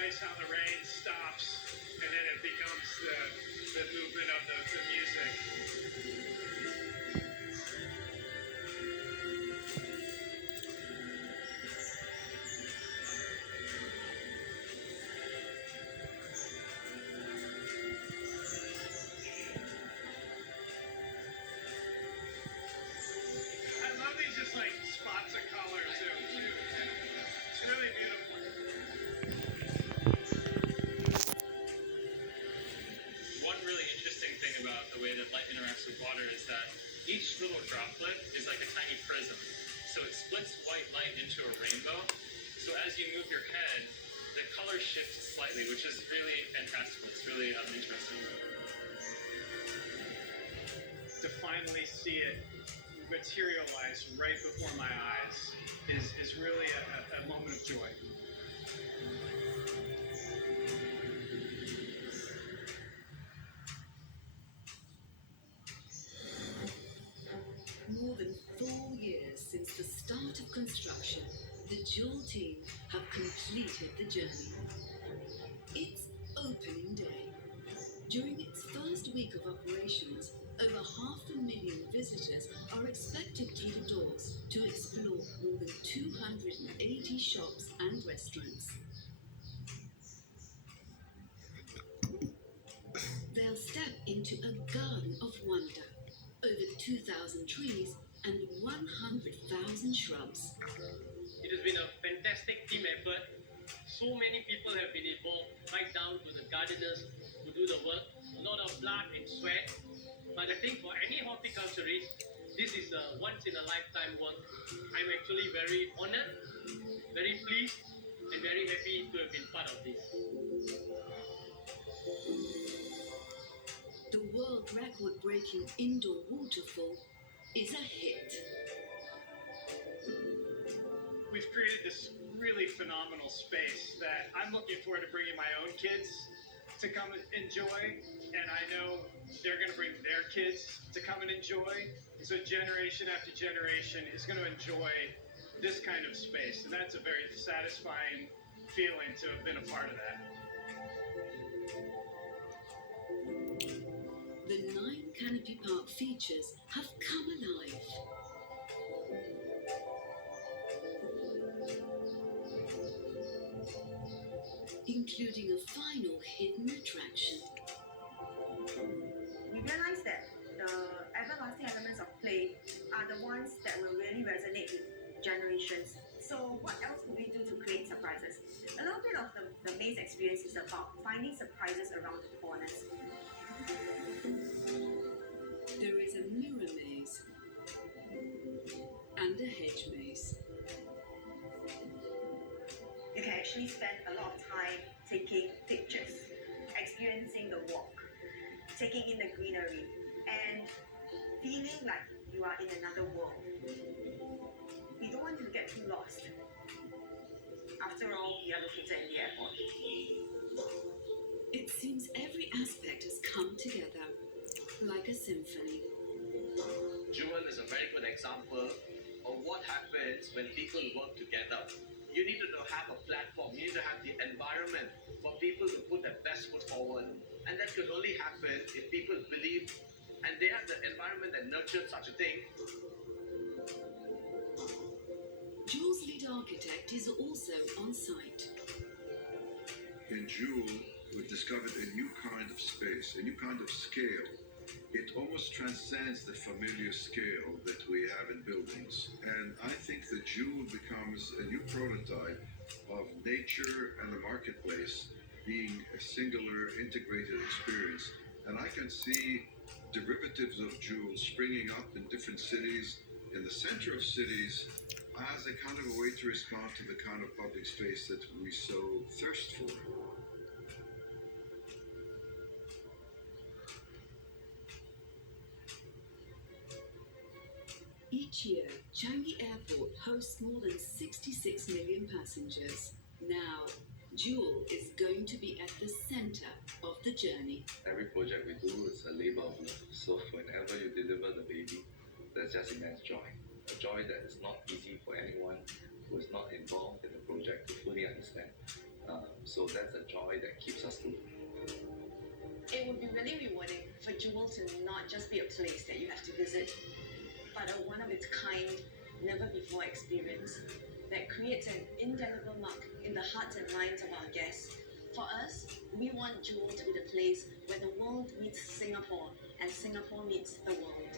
nice how the rain stops and then it becomes the movement of the music. I love these just like spots of color too. It's really beautiful. One really interesting thing about the way that light interacts with water is that each little droplet is like a tiny prism. So it splits white light into a rainbow. So as you move your head, the color shifts slightly, which is really fantastic. It's really interesting. To finally see it materialize right before my eyes is really a moment of joy. More than 4 years since the start of construction, the Jewel team have completed the journey. It's opening day. During its first week of operations, over 500,000 visitors are expected through the doors to explore more than 280 shops and restaurants. They'll step into a garden of wonder, over 2,000 trees and 100,000 shrubs. It has been a fantastic team effort. So many people have been involved, right down to the gardeners who do the work. A lot of blood and sweat. But I think for any horticulturist, this is a once-in-a-lifetime work. I'm actually very honored, very pleased, and very happy to have been part of this. The world record-breaking indoor waterfall is a hit. We've created this really phenomenal space that I'm looking forward to bringing my own kids to come and enjoy, and I know they're going to bring their kids to come and enjoy. So generation after generation is going to enjoy this kind of space, and that's a very satisfying feeling to have been a part of that. The 9 Canopy Park features have come alive. Including a final hidden attraction. We realized that the everlasting elements of play are the ones that will really resonate with generations. So what else could we do to create surprises? A little bit of the maze experience is about finding surprises around the corners. There is a mirror maze and a hedge maze. You can actually spend a lot of time taking pictures, experiencing the walk, taking in the greenery, and feeling like you are in another world. We don't want you to get too lost. After all, we are located in the airport. It seems every aspect has come together, like a symphony. Jewel is a very good example of what happens when people work together. You need to have a platform, you need to have the environment for people to put their best foot forward. And that could only happen if people believe and they have the environment that nurtures such a thing. Jewel's lead architect is also on site. In Jewel, we've discovered a new kind of space, a new kind of scale. It almost transcends the familiar scale that we have in buildings. And I think that Jewel becomes a new prototype of nature and the marketplace being a singular, integrated experience. And I can see derivatives of Jewel springing up in different cities, in the center of cities, as a kind of a way to respond to the kind of public space that we so thirst for. Each year, Changi Airport hosts more than 66 million passengers. Now, Jewel is going to be at the center of the journey. Every project we do is a labor of love. So whenever you deliver the baby, there's just immense joy. A joy that is not easy for anyone who is not involved in the project to fully understand. So that's the joy that keeps us going. It would be really rewarding for Jewel to not just be a place that you have to visit, but a one of its kind, never before experience that creates an indelible mark in the hearts and minds of our guests. For us, we want Jewel to be the place where the world meets Singapore and Singapore meets the world.